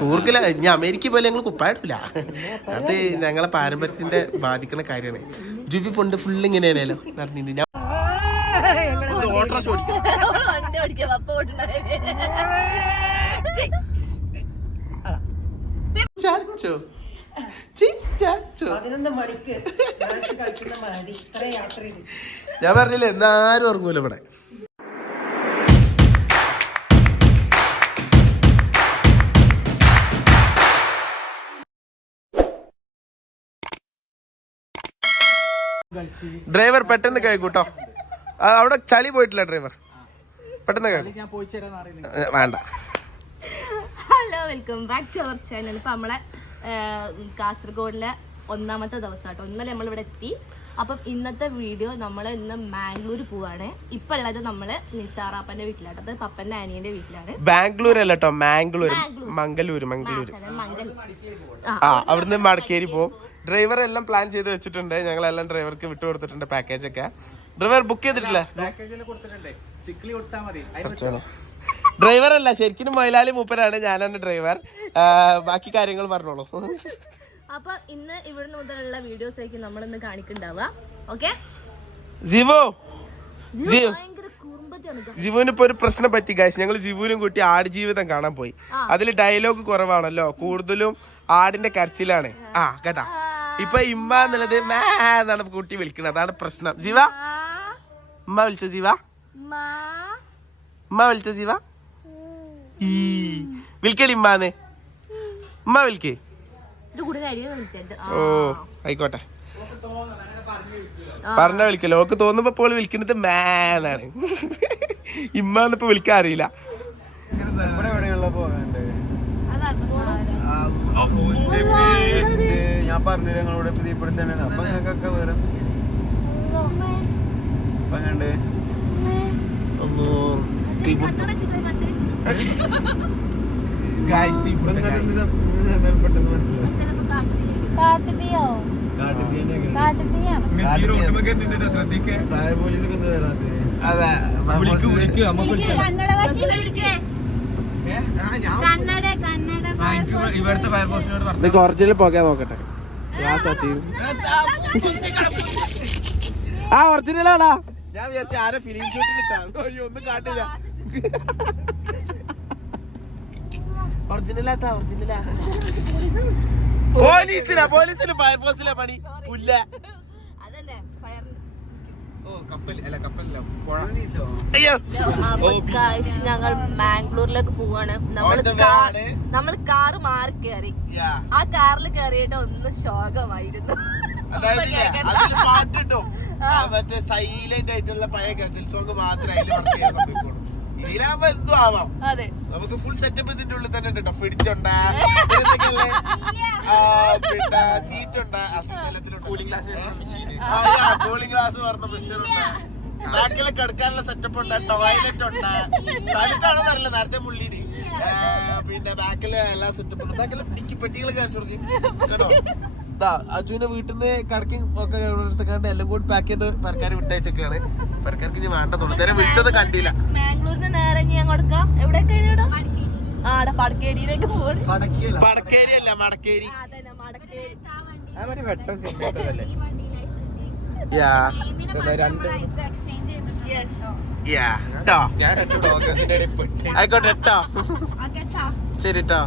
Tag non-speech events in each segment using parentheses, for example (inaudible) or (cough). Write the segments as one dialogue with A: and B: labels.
A: കൂർക്കില്ല ഇനി അമേരിക്ക പോലെ ഞങ്ങൾ കുപ്പായിട്ടില്ല അത് ഞങ്ങളെ പാരമ്പര്യത്തിന്റെ ബാധിക്കുന്ന കാര്യമാണ്. ജുബി പൊണ്ട് ഫുൾ ഇങ്ങനെയാണല്ലോ നടന്നിട്ട് ഞാൻ ഓട്ടോറിക്ഷ ഓടിക്കും. ഞാൻ പറഞ്ഞില്ലേ എന്നാരും ഉറങ്ങൂല ഇവിടെ. ഡ്രൈവർ പെട്ടെന്ന് കഴിക്കൂട്ടോ ആ, അവിടെ ചളി പോയിട്ടില്ല ഡ്രൈവർ. പെട്ടെന്ന് വേണ്ട.
B: Hello welcome back to our channel ഇപ്പൊ നമ്മളെ കാസർഗോഡിലെ ഒന്നാമത്തെ ദിവസം കേട്ടോ ഇന്നലെ നമ്മൾ ഇവിടെ എത്തി. അപ്പം ഇന്നത്തെ വീഡിയോ നമ്മൾ ഇന്ന് മാംഗ്ലൂർ പോവാണ്. ഇപ്പൊ ഉള്ളത് നമ്മൾ നിസാറാപ്പന്റെ വീട്ടിലാണ് അത് പപ്പന്റെ ആനിയന്റെ വീട്ടിലാണ്.
A: ബാംഗ്ലൂർ അല്ല കേട്ടോ മാംഗ്ലൂർ മംഗലൂർ
B: മംഗലൂർ
A: ആ അവിടുന്ന് മടക്കേരി പോകും ഡ്രൈവർ എല്ലാം പ്ലാൻ ചെയ്ത് വെച്ചിട്ടുണ്ട്. ഞങ്ങളെല്ലാം ഡ്രൈവർക്ക് വിട്ടു കൊടുത്തിട്ടുണ്ട് പാക്കേജ് ഒക്കെ. ഡ്രൈവർ ബുക്ക് ചെയ്തിട്ടില്ല?
C: പാക്കേജിൽ കൊടുത്തിട്ടുണ്ട്. ചിക്കിളി കൊടുത്താൽ മതി.
A: ഡ്രൈവർ അല്ല ശരിക്കും മൈലാലി മൂപ്പരാണ് ഞാനാണ് ഡ്രൈവർ ബാക്കി കാര്യങ്ങൾ പറഞ്ഞോളൂ.
B: അപ്പൊ ഇന്ന് ഇവിടുന്ന് മുതലുള്ള വീഡിയോസ് ആയിരിക്കും നമ്മൾ ഇന്ന് കാണിക്കുന്നുണ്ടാവുക ഓക്കെ
A: ജിവോ. ജിവുവിന് ഇപ്പൊ ഒരു പ്രശ്നം പറ്റി ഗൈസ് ഞങ്ങൾ ജിവുവിനും കൂട്ടി ആട് ജീവിതം കാണാൻ പോയി. അതിൽ ഡയലോഗ് കുറവാണല്ലോ. കൂടുതലും ആടിന്റെ കരച്ചിലാണ്. ആ കേട്ടാ. ഇപ്പൊ ഇമ്മ എന്നുള്ളത് മേ എന്നാണ് കുട്ടി വിളിക്കുന്നത് അതാണ് പ്രശ്നം ജീവ ഉമ്മ വിളിച്ച ജീവ
B: മാ,
A: ഉമ്മ വിളിച്ച ജീവ ഈ വിളിക്കടി ഇമ്മാന്ന് ഉമ്മ വിളിക്കേ ഓ ആയിക്കോട്ടെ പറഞ്ഞ വിളിക്കല്ലോ ഓക്ക് തോന്നുമ്പോ ഇപ്പോൾ വിളിക്കുന്നത് മേന്നാണ് ഇമ്മാന്നിപ്പോ വിളിക്കാൻ അറിയില്ല
C: ഇവിടെ എവിടെയുള്ള പോകാൻ
B: അതാണ്
C: ഞാൻ പറഞ്ഞില്ല ഞങ്ങളോട് പ്രീതിപ്പെടുത്തണേന്ന് അപ്പൊ ഞങ്ങൾക്കൊക്കെ വേറെ അപ്പൊ കണ്ട്. പെട്ടെന്ന് മനസ്സിലായി?
B: കാട്ടുതീയോ
C: കാട്ടുതീയാണ്.
B: കാട്ടുതീയാണ്
C: ഫയർ പോലീസ് ഒക്കെ എന്താ വരാത്തത്
A: അതെ
B: കന്നഡ ഭാഷ വിളിക്കേ. കന്നഡ കന്നഡ
C: ഇവിടുത്തെ ഫയർ പോസ്റ്റിനോട് പറഞ്ഞു
A: ഇതൊക്കെ ഒറിജിനൽ പോകാൻ നോക്കട്ടെ. ഗ്ലാസ് ഒറിജിനൽ ആ ഒറിജിനലാടാ ഞാൻ വിചാരിച്ച ആരെ ഫിലിം ഷൂട്ടിൽ ഇട്ടാണ്. അയ്യോ ഒന്നും കാട്ടില്ല. ഒറിജിനലാട്ടാ ഒറിജിനലാ പോലീസിനാ പോലീസിന് ഫയർഫോഴ്സിലെ പണി. പുല്ല.
C: കപ്പൽ അല്ല കപ്പലല്ല പുഴ.
A: അയ്യോ.
B: guys, ഞങ്ങൾ മാംഗ്ലൂരിലേക്ക് പോവാണ്. നമ്മൾ. നമ്മൾ കാറ് മാറി കയറി ആ കാറിൽ കയറിയിട്ട് ഒന്ന് ശോകമായിരുന്നു.
A: പാട്ടിട്ടോ മറ്റേ സൈലന്റ് ആയിട്ടുള്ള പഴയ ഗസൽ സോങ് മാത്രമേ ഇതിലാകുമ്പോ എന്തും ആവാം.
B: അതെ.
A: നമുക്ക് ഫുൾ സെറ്റപ്പ് ഇതിന്റെ ഉള്ളിൽ തന്നെ ഉണ്ട് കേട്ടോ ഫ്രിഡ്ജ് ഉണ്ട്. (laughs) പിന്നെ സീറ്റ് ഉണ്ട്. കൂളിംഗ് ഗ്ലാസ് കൂളിംഗ് ഗ്ലാസ് പറഞ്ഞ മെഷീൻ ബാക്കിലെ കിടക്കാനുള്ള സെറ്റപ്പ് ഉണ്ട് ടോയ്ലറ്റ് ഉണ്ട്. ടോയ്ലറ്റാണെന്ന് അറിയില്ല നേരത്തെ മുള്ളിന് പിന്നെ ബാക്കിൽ എല്ലാ സെറ്റപ്പ് ഉണ്ട്. ബാക്കിലെ ഡിക്കി പെട്ടികൾ കാണിച്ചു കൊടുക്കും. കേട്ടോ? ദാ അജുവിന്റെ വീട്ടിൽ നിന്ന് കടക്കി ഒക്കെ എടുത്തേക്കാണ്ട് എല്ലാം കൂടി പാക്ക് ചെയ്ത് പെരക്കാർ വിട്ടയച്ചൊക്കെയാണ്. പെരക്കാർക്ക് ഇനി വേണ്ടതുള്ളൂ നേരെ വിളിച്ചത് കണ്ടില്ല.
B: മാംഗ്ലൂരിന് നേരെ ഞാൻ കൊടുക്കാം എവിടെ ആടെ പടക്കേരിയിലേക്ക് പോകണം
C: പടക്കിയല്ല
A: പടക്കേരി അല്ല. മടക്കേരി.
B: മടക്കേരി.
C: വെട്ടം
A: ആയിക്കോട്ടെ ട്ടോ ശരി ട്ടോ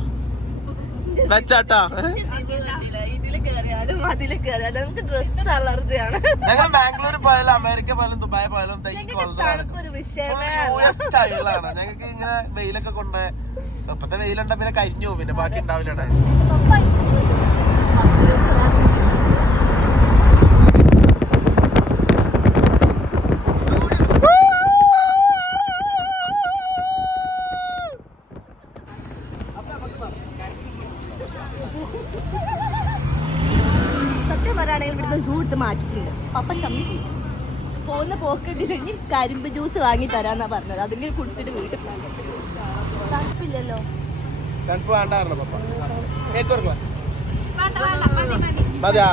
A: വെച്ചാട്ടോ (laughs) ഞങ്ങൾ ബാംഗ്ലൂർ പോയാലും അമേരിക്ക പോയാലും ദുബായ് പോയാലും സ്റ്റൈലാണ് ഞങ്ങൾക്ക് ഇങ്ങനെ വെയിലൊക്കെ കൊണ്ട് ഇപ്പത്തെ വെയിലുണ്ട പിന്നെ കരിഞ്ഞു പിന്നെ ബാക്കി ഉണ്ടാവില്ല
B: സത്യം പറയുകയാണെങ്കിൽ ഇവിടുന്ന് സൂ ഇട്ട് മാറ്റിയിട്ടുണ്ട് പപ്പ ചമ്മി പോകുന്ന പോക്കണ്ടില്ലെങ്കിൽ കരിമ്പ് ജ്യൂസ് വാങ്ങി തരാന്നാ പറഞ്ഞത് അതെങ്കിലും കുടിച്ചിട്ട് വീട്ടിൽ പോകാൻ തണുപ്പില്ലല്ലോ
A: തണുപ്പ് വേണ്ടായിരുന്നു പപ്പ കേക്കൊരു ഗ്ലാസ് മതി ആ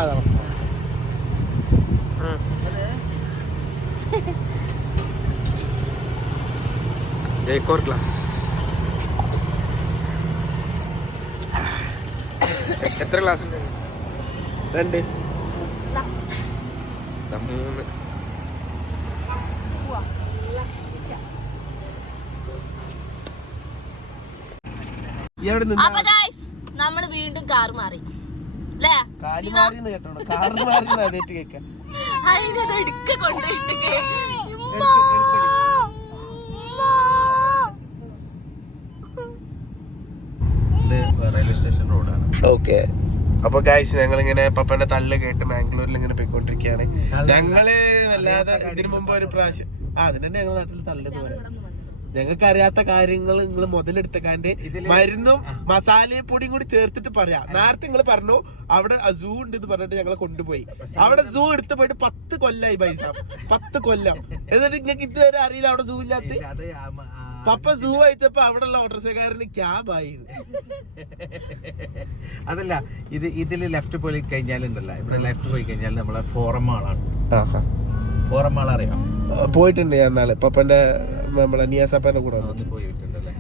A: ഉം. एक और ग्लास എത്ര ക്ലാസ് ഉണ്ട് രണ്ട് ദാ മൂന്ന്
B: നമ്മൾ വീണ്ടും കാർ മാറി.
C: റെയിൽവേ സ്റ്റേഷൻ റോഡാണ്
A: ഓക്കെ അപ്പൊ ഗായ്സ് ഞങ്ങൾ ഇങ്ങനെ പപ്പന്റെ തള്ള് കേട്ട് മാംഗ്ലൂരിൽ ഇങ്ങനെ പോയിക്കൊണ്ടിരിക്കുകയാണ് ഞങ്ങൾ വല്ലാതെ ഇതിനു മുമ്പ് ഒരു പ്രാവശ്യം ആ അതിന് തന്നെ ഞങ്ങൾ നാട്ടിൽ തള്ളെന്ന് പറയാം ഞങ്ങൾക്ക് അറിയാത്ത കാര്യങ്ങൾ നിങ്ങൾ മുതലെടുത്തക്കാണ്ട് മരുന്നും മസാലയും പൊടിയും കൂടി ചേർത്തിട്ട് പറയാ. നേരത്തെ നിങ്ങൾ പറഞ്ഞു അവിടെ സൂ ഉണ്ട് എന്ന് പറഞ്ഞിട്ട് ഞങ്ങളെ കൊണ്ടുപോയി. അവിടെ സൂ എടുത്ത് പോയിട്ട് പത്ത് കൊല്ലായി പൈസ. പത്ത് കൊല്ലം. എന്നിട്ട് നിങ്ങൾക്ക് ഇതുവരെ അറിയില്ല അവിടെ സൂ ഇല്ലാത്ത? പപ്പ സൂ അയച്ചപ്പോ അവിടെയുള്ള ഓട്ടോറിക്ഷക്കാരന് ക്യാബായി
C: അതല്ല ഇത് ഇതിൽ ലെഫ്റ്റ് പോയി കഴിഞ്ഞാലുണ്ടല്ല. ഇവിടെ ലെഫ്റ്റ് പോയി കഴിഞ്ഞാൽ നമ്മളെ ഫോറം മാളാണ് ഫോറം മാൾ അറിയാം.
A: പോയിട്ടുണ്ട് ഞാൻ നാളെ പപ്പന്റെ നമ്മളെ നിയാസപ്പന്റെ കൂടെ
C: പോയിട്ടുണ്ടല്ലേ?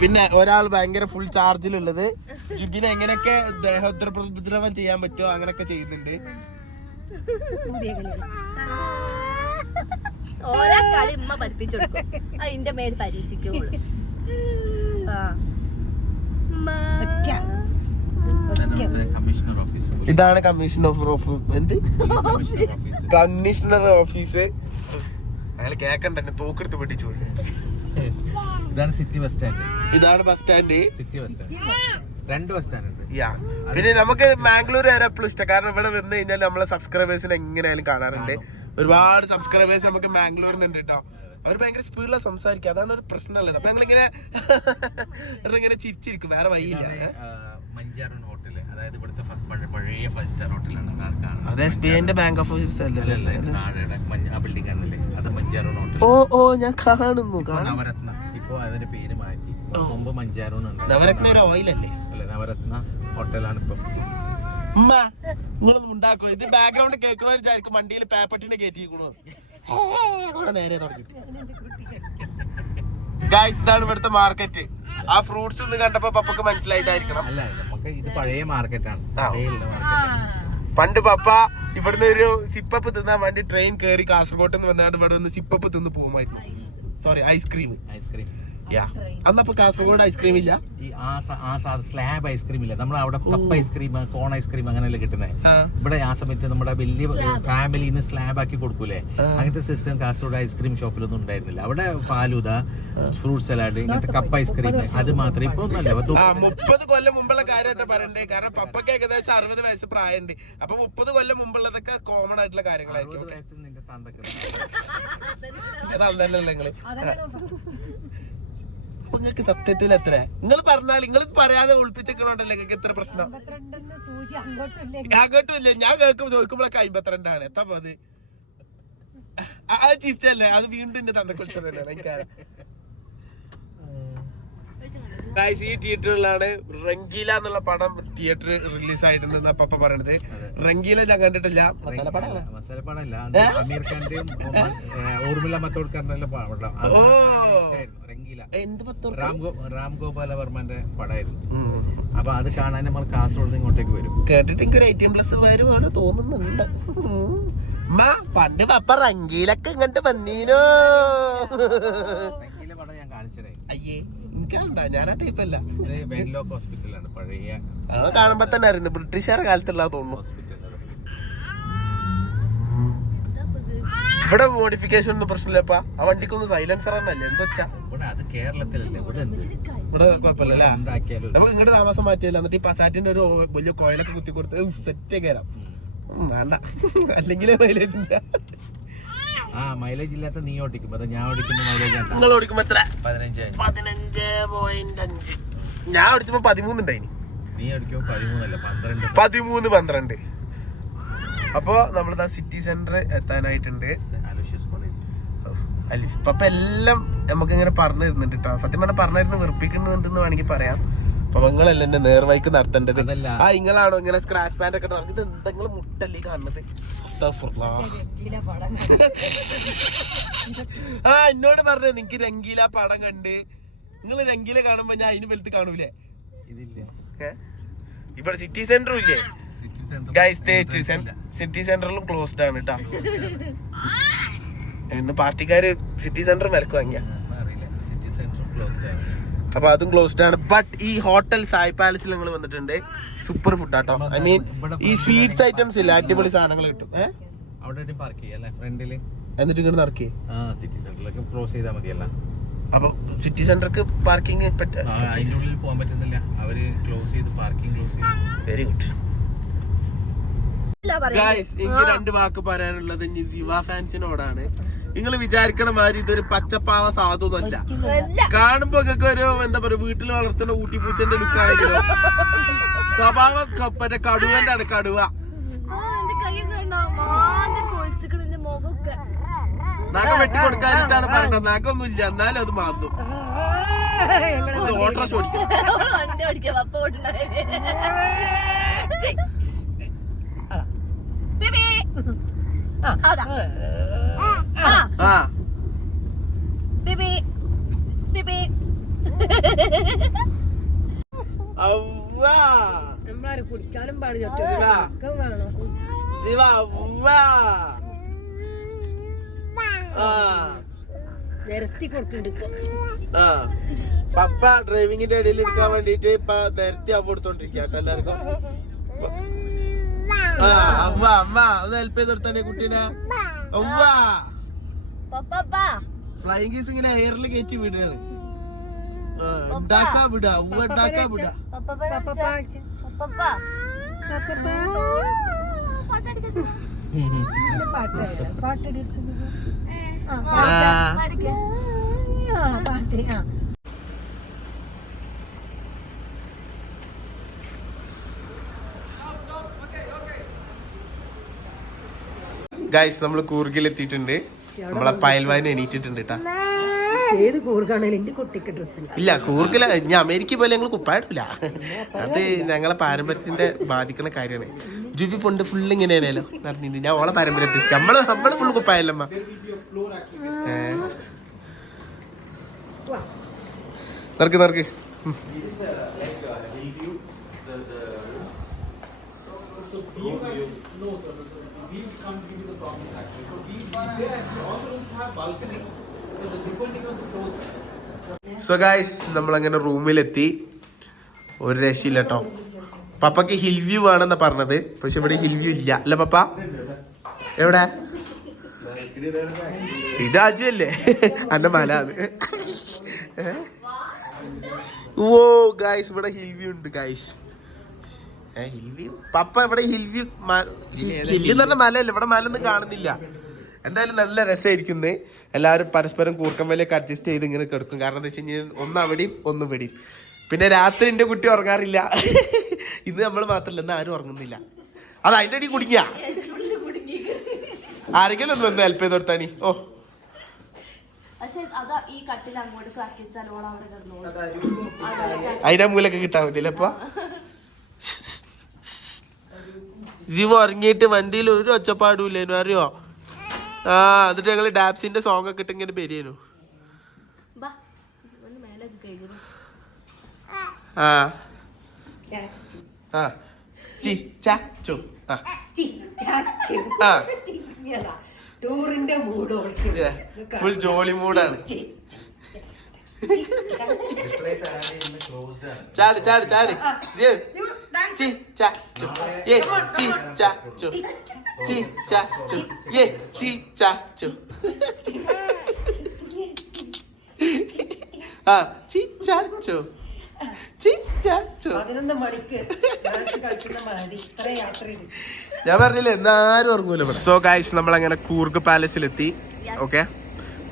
A: പിന്നെ ഒരാൾ ഭയങ്കര ഫുൾ ചാർജിലുള്ളത് ജുബിനെ എങ്ങനെയൊക്കെ ദേഹോദ്രപ്രദ്രവം ചെയ്യാൻ പറ്റുമോ അങ്ങനെയൊക്കെ ചെയ്യുന്നുണ്ട്.
B: ഓരോ കളി ഉമ്മ പഠിപ്പിച്ചു കൊടുക്കും. അതിന്റെ മേൽ പരീക്ഷിക്കുള്ളൂ (laughs) ആ.
C: ഇതാണ് കമ്മീഷൻ കമ്മീഷണർ
A: ഓഫ് എന്ത്?
C: കമ്മീഷണർ ഓഫീസ്
A: കമ്മീഷണർ ഓഫീസ് അയാൾ കേക്കണ്ട എന്നെ തോക്കെടുത്ത് പിടിച്ചു
C: ഇതാണ് സിറ്റി ബസ് സ്റ്റാൻഡ്
A: ഇതാണ് bus stand
C: city bus stand രണ്ട് ബസ് സ്റ്റാൻഡ് ഉണ്ട്.
A: യാ പിന്നെ നമുക്ക് മാംഗ്ലൂർ വരെ എപ്പോഴും ഇഷ്ടം കാരണം ഇവിടെ വന്നു കഴിഞ്ഞാൽ നമ്മളെ സബ്സ്ക്രൈബേഴ്സിന് എങ്ങനെയായാലും കാണാറുണ്ട്. ഒരുപാട് സബ്സ്ക്രൈബേഴ്സ് നമുക്ക് മാംഗ്ലൂരിൽ നിന്ന് കേട്ടോ അവർ ഭയങ്കര സ്പീഡിലാണ് സംസാരിക്കുക അതാണ് ഒരു പ്രശ്നമുള്ളത് അപ്പൊ ഞങ്ങളിങ്ങനെ (laughs) ഇങ്ങനെ ചിരിച്ചിരിക്കും. വേറെ വഴിയില്ല.
C: മഞ്ചാറൻ ഹോട്ടൽ. അതായത് ഇവിടുത്തെ ഫ- പഴ- പഴയ ഫൈവ് സ്റ്റാർ ഹോട്ടലാണ്
A: അതെ ബാങ്ക് ഓഫ്
C: ആ ബിൽഡിംഗ് ആണല്ലേ? അത് മഞ്ചാറോൺ ഹോട്ടൽ
A: ഓ ഓ ഞാൻ കാണുന്നു
C: നവരത്ന. ഇപ്പൊ അതിന്റെ പേര് മാറ്റി. മുമ്പ് മഞ്ചാറോൺ ഉണ്ട്
A: നവരത്ന ഒരു ഓയിലല്ലേ
C: അല്ലെ നവരത്ന ഹോട്ടലാണ് ഇപ്പൊ.
A: ഉമ്മ നിങ്ങളൊന്നും ഉണ്ടാക്കോ ഇത് ബാക്ക്ഗ്രൗണ്ട് കേൾക്കുന്ന വിചാരിക്കും വണ്ടിയിൽ പേപ്പട്ടിനെ കയറ്റിക്കണോ കുറെ നേരെ തുടങ്ങിട്ട് ഗായ്സ് ഇതാണ് ഇവിടുത്തെ മാർക്കറ്റ് ആ ഫ്രൂട്ട്സ് ഒന്ന് കണ്ടപ്പോ പപ്പക്ക് മനസ്സിലായിട്ടായിരിക്കണം.
C: അല്ല നമുക്ക് ഇത് പഴയ മാർക്കറ്റാണ്
A: പണ്ട് പപ്പ ഇവിടുന്ന് ഒരു സിപ്പപ്പ് തിന്നാൻ വേണ്ടി ട്രെയിൻ കയറി കാസർഗോട്ട് നിന്ന് വന്നാണ്ട് ഇവിടെ നിന്ന് സിപ്പപ്പ് തിന്ന് പോകുമായിരുന്നു. സോറി ഐസ്ക്രീം
C: ഐസ്ക്രീം
A: അന്നപ്പോ കാസർഗോഡ് ഐസ്ക്രീം ഇല്ല?
C: ഈ ആ ആ സ്ലാബ് ഐസ്ക്രീം ഇല്ല. നമ്മൾ അവിടെ കപ്പ് ഐസ്ക്രീം കോൺ ഐസ്ക്രീം അങ്ങനെയല്ലേ കിട്ടുന്നത്. ഇവിടെ ആ സമയത്ത് നമ്മുടെ വലിയ ഫാമിലിന്ന് സ്ലാബ് ആക്കി കൊടുക്കൂലേ? അങ്ങനത്തെ സിസ്റ്റം കാസർഗോഡ് ഐസ്ക്രീം ഷോപ്പിലൊന്നും ഉണ്ടായിരുന്നില്ല. അവിടെ ഫാലൂദ ഫ്രൂട്ട് സലാഡ് ഇങ്ങനത്തെ കപ്പ് ഐസ്ക്രീം അത് മാത്രമേ ഇപ്പൊ ഒന്നല്ല
A: ആ മുപ്പത് കൊല്ലം മുമ്പുള്ള കാര്യമായിട്ട് പറയണ്ടേ? കാരണം പപ്പക്ക് ഏകദേശം അറുപത് വയസ്സ് പ്രായമുണ്ട് അപ്പൊ മുപ്പത് കൊല്ലം മുമ്പുള്ളതൊക്കെ കോമൺ ആയിട്ടുള്ള കാര്യങ്ങളായിരിക്കും
C: നിന്റെ
A: നിങ്ങൾ? അപ്പൊ നിങ്ങക്ക് സത്യത്തിൽ എത്ര നിങ്ങൾ പറഞ്ഞാൽ നിങ്ങൾ പറയാതെ ഒളിപ്പിച്ചേക്കണോണ്ടല്ലേ നിങ്ങൾക്ക് ഇത്ര പ്രശ്നം? അങ്ങോട്ടും ഇല്ല ഞാൻ കേൾക്കുമ്പോൾ ചോദിക്കുമ്പോഴൊക്കെ അമ്പത്തിരണ്ടാണ്. എത്താ അത് ആ, അത് ചിരിച്ചല്ലേ? അത് വീണ്ടും എന്റെ കൊടുത്തതല്ലേ തന്നെയാണ്. Guys, ഈ തിയേറ്ററിലാണ് റംഗീല എന്നുള്ള പടം തിയേറ്റർ റിലീസ് ആയിട്ടുണ്ട് പപ്പ പറയണത്. റംഗീല ഞാൻ കണ്ടിട്ടില്ല. പടം
C: അമീർ ഖാന്റെയും ഊർമിള മത്തോഡ്കറിന്റെ പടം. അത്
A: ഓ.
C: രംഗീല
A: എന്ത് പത്തോ
C: രാം ഗോപാല വർമ്മന്റെ പടമായിരുന്നു. അപ്പൊ അത് കാണാൻ നമ്മൾ കാസർഗോഡ് ഇങ്ങോട്ടേക്ക് വരും.
A: കേട്ടിട്ട് എനിക്ക് ഒരു എയ്റ്റീൻ പ്ലസ് വരും പോലെ തോന്നുന്നുണ്ട്. പണ്ട് പപ്പ റംഗീലൊക്കെ ഇങ്ങോട്ട് വന്നീനോ?
C: രംഗീല പടം ഞാൻ കാണിച്ചു
A: അയ്യേ. എനിക്കണ്ട ഞാൻ ആ ടൈപ്പ് അല്ല
C: ഹോസ്പിറ്റലാണ് പഴയ
A: അത് കാണുമ്പോ തന്നെ അറിയുന്നു. ബ്രിട്ടീഷുകാരെ കാലത്തുള്ള തോന്നുന്നു. ഇവിടെ മോഡിഫിക്കേഷൻ ഒന്നും പ്രശ്നമില്ലപ്പാ ആ വണ്ടിക്കൊന്നും സൈലൻസർ ആണല്ലേ? എന്തൊച്ച
C: അത് കേരളത്തിലല്ലേ? ഇവിടെ എന്ത്?
A: ഇവിടെ
C: എന്താക്കിയാലും
A: നമുക്ക് ഇങ്ങോട്ട് താമസം മാറ്റിയല്ല. എന്നിട്ട് ഈ പസാറ്റിന്റെ ഒരു വലിയ കോയിലൊക്കെ കുത്തി കൊടുത്ത് സെറ്റ് കയറാം വേണ്ട. (laughs) അല്ലെങ്കിൽ മൈലേജ് ഇല്ല.
C: ആ മൈലേജ് ഇല്ലാത്ത നീ ഓടിക്കും. അത് ഞാൻ ഓടിക്കുന്ന മൈലേജ് ആണ്
A: നിങ്ങൾ ഓടിക്കുമ്പോ എത്ര?
C: പതിനഞ്ച്
A: പതിനഞ്ച് പോയിന്റ് അഞ്ച്. ഞാൻ ഓടിച്ചപ്പോ പതിമൂന്ന് ഉണ്ടായിനി.
C: നീ ഓടിക്കുമ്പോ പതിമൂന്നല്ല? പന്ത്രണ്ട്
A: പതിമൂന്ന് പന്ത്രണ്ട്. അപ്പോ നമ്മളിതാ സിറ്റി സെന്റർ എത്താനായിട്ടുണ്ട്.
C: Aloysius college.
A: അലിഫ് എല്ലാം നമുക്ക് ഇങ്ങനെ പറഞ്ഞു തരുന്നുണ്ട് കേട്ടോ സത്യം പറഞ്ഞാൽ പറഞ്ഞു പറഞ്ഞിരുന്ന് വെറുപ്പിക്കുന്നുണ്ടെന്ന് വേണമെങ്കിൽ പറയാം. അപ്പൊ നിങ്ങളല്ല എന്നെ നേർവഴിക്ക് നടത്തേണ്ടത്. ആ നിങ്ങളാണോ ഇങ്ങനെ സ്ക്രാച്ച് പാന്റ് ഒക്കെ നടക്കുന്നത്? ഇത് എന്തെങ്കിലും മുട്ടല്ലേ കാണുന്നത്. ആ എന്നോട് പറഞ്ഞു നിങ്ങക്ക് രംഗീല പടം കണ്ട്. നിങ്ങൾ രംഗീല കാണുമ്പോ ഞാൻ അതിന് വലുത്ത് കാണൂലേ? ഇവിടെ സിറ്റി സെന്ററും ഇല്ലേ? ഗൈസ് തേച്ച് സിറ്റി സെന്ററിലും ക്ലോസ്ഡ് ആണ് കേട്ടോ ഇന്ന് പാർട്ടിക്കാര് സിറ്റി സെന്റർ വിലക്ക് വാങ്ങിയ.
C: അറിയില്ല. സിറ്റി സെന്റർ ക്ലോസ്ഡ് ആണ്.
A: അപ്പൊ അതും ക്ലോസ്ഡ് ആണ്. ബട്ട് ഈ ഹോട്ടൽ സായ് പാലസിൽ നിങ്ങൾ വന്നിട്ടുണ്ട്. സൂപ്പർ ഫുഡ് ആട്ടോ. ഐ മീൻ ഈ സ്വീറ്റ്സ് ഐറ്റംസ് ഇല്ല? അടിപൊളി സാധനങ്ങൾ കിട്ടും.
C: അവിടെ പാർക്ക് ചെയ്യാല്ലേ ഫ്രണ്ടിൽ
A: എന്നിട്ട് ഇങ്ങോട്ട് നടക്കേ.
C: ആ സിറ്റി സെന്ററിലേക്ക് ക്രോസ് ചെയ്താൽ മതിയല്ല.
A: അപ്പൊ സിറ്റി സെന്റർക്ക് പാർക്കിംഗ്
C: അതിന്റെ ഉള്ളിൽ പോകാൻ പറ്റുന്നില്ല. അവർ ക്ലോസ് ചെയ്ത് പാർക്കിംഗ് ക്ലോസ് ചെയ്തു.
A: വെരി ഗുഡ് ഗായ്സ് എനിക്ക് രണ്ട് വാക്ക് പറയാനുള്ളത് ഇനി സിവ ഫാൻസിനോടാണ് നിങ്ങൾ വിചാരിക്കണ മാതിരി ഇതൊരു പച്ചപ്പാവ സാധുവല്ല കാണുമ്പോ ഒക്കെ ഒരു എന്താ പറയാ വീട്ടിൽ വളർത്തുന്ന ഊട്ടി പൂച്ചന്റെ ആണെങ്കിലും? സ്വഭാവം മറ്റേ കടുവന്റെ ആണ് കടുവ നഖം വെട്ടി കൊടുക്കാനിട്ടാണ് പറയണത് നഖമൊന്നുമില്ല എന്നാലും അത് മാന്തും. ഓടിക്കും.
B: അതാ.
A: ആ.
B: ബിബി. ബിബി.
D: നമ്മളാര് കുടിക്കാനും പാടില്ല വേണം.
A: ശിവ,
D: നിരത്തി കൊടുക്കുന്നുണ്ട്
A: ആ. പപ്പ ഡ്രൈവിങ്ങിന്റെ ഇടയിൽ എടുക്കാൻ വേണ്ടിട്ട് ഇപ്പൊ നിരത്തി അവ കൊടുത്തോണ്ടിരിക്കുക എല്ലാവർക്കും. ആ അമ്മ അമ്മ ഒന്ന് ഹെൽപ്പ് ചെയ്ത് കൊടുത്തന്നെ കുട്ടീനെ.
B: പപ്പ
A: ഫ്ലൈങ് കീസ് ഇങ്ങനെ എയറിൽ കയറ്റി വിടുകയാണ് ഉണ്ടാക്കാ വിടാ ഉവ്വ ഉണ്ടാക്കാ വിടാ
D: പാട്ട് ആ
A: ഗൈസ് നമ്മൾ കൂർഗിൽ എത്തിയിട്ടുണ്ട് നമ്മളെ പയൽവാനും എണീറ്റിട്ടുണ്ട് കേട്ടാ
D: ഏത് കൂർക്കാണേലും എന്റെ കുട്ടിക്ക്
A: ഇല്ല കൂർഗില ഞാൻ അമേരിക്ക പോലെ ഞങ്ങൾ കുപ്പായിട്ടില്ല അത് ഞങ്ങളെ പാരമ്പര്യത്തിന്റെ ബാധിക്കുന്ന കാര്യമാണ് ജുബി പൊണ്ട് ഫുൾ ഇങ്ങനെയാണല്ലോ നടന്നിരുന്നു ഞാൻ ഓളെ പാരമ്പര്യത്തിൽ നമ്മൾ നമ്മൾ ഫുള്ള് കുപ്പായല്ലമ്മ ഏ. on the floor so guys നമ്മളങ്ങനെ റൂമിലെത്തി ഒരു രക്ഷയില്ല കേട്ടോ പപ്പക്ക് ഹിൽ വ്യൂ വേണമെന്നാ പറഞ്ഞത്. പക്ഷെ ഇവിടെ ഹിൽ വ്യൂ ഇല്ല. അല്ല പപ്പ? എവിടെ? ഇത് അജയല്ലേ അന്റെ മല അത് ഓ ഗായ്സ് ഇവിടെ ഹിൽ വ്യൂ ഉണ്ട് ഗായ്സ് പപ്പ ഇവിടെ ഹിൽ വ്യൂ ഹില്ല് എന്ന് പറഞ്ഞ മലയല്ല ഇവിടെ മലയൊന്നും കാണുന്നില്ല. എന്തായാലും നല്ല രസമായിരിക്കും എല്ലാവരും പരസ്പരം കൂർക്കം വലിയൊക്കെ അഡ്ജസ്റ്റ് ചെയ്ത് ഇങ്ങനെ കിടക്കും. കാരണം എന്താ വെച്ച് കഴിഞ്ഞാൽ ഒന്ന് അവിടെയും ഒന്ന് ഇവിടെയും. പിന്നെ രാത്രി എന്റെ കുട്ടി ഉറങ്ങാറില്ല. (laughs) ഇന്ന് നമ്മൾ മാത്രമല്ല ഇന്ന് ആരും ഉറങ്ങുന്നില്ല. അത് അതിന്റെ അടി കുടുങ്ങിയ? ആരെങ്കിലും ഒന്ന് ഒന്ന് ഹെൽപ്പ് ചെയ്ത് കൊടുത്താണി ഓ. അതിന്റെ മൂലൊക്കെ കിട്ടാൻ പറ്റില്ല അപ്പൊ ജീവ ഉറങ്ങിയിട്ട് വണ്ടിയിൽ ഒരു ഒച്ചപ്പാടും ഇല്ലേനു അറിയോ? ആ എന്നിട്ട് ഞങ്ങൾ ഡാപ്സിന്റെ സോങ് ഒക്കെ ഇട്ട് ഇങ്ങനെ പെരിയനു.
B: ബാ ഒന്ന് മേലെ കഴിക്കുന്നു
A: ആ. ആ. ചി ച ചു ആ ആ
D: ടൂറിന്റെ മൂഡ്
A: ഫുൾ ജോളി മൂടാണ് ചാട് ചാടി ചാട്. ചി ചാ ചു. ഏ ചി ചാ ചു. ചി ചാ ചു. ഏ ചി ചാ ചു. ആ ചി ചാ ചു. ചി ച ചു.
D: പതിനൊന്ന് മണിക്ക് ഡാൻസ് കളിക്കുന്ന മാതി ഇത്ര യാത്ര ചെയ്തു.
A: ഞാൻ പറഞ്ഞില്ലേ എന്നാരും ഉറങ്ങൂല സോ ഗൈസ് നമ്മൾ അങ്ങനെ കൂർഗ് പാലസിലെത്തി ഓക്കെ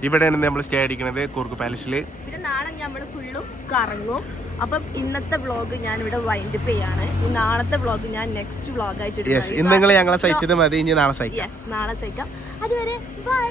A: ഇവിടെയാണ് നമ്മൾ സ്റ്റേ അടിക്കുന്നത് കൂർക്ക് പാലസിൽ
B: പിന്നെ നാളെ നമ്മൾ ഫുള്ളും കറങ്ങും. അപ്പം ഇന്നത്തെ വ്ളോഗ് ഞാൻ ഇവിടെ വൈൻഡ് അപ്പ് ചെയ്യാണ് നാളത്തെ വ്ളോഗ് ഞാൻ നെക്സ്റ്റ് വ്ളോഗ് ആയിട്ട്
A: ഇന്ന് ഞങ്ങളെ സഹിച്ചത് മതി ഇനി നാളെ സഹിക്കാം.
B: നാളെ സഹിക്കാം. അതുവരെ ബൈ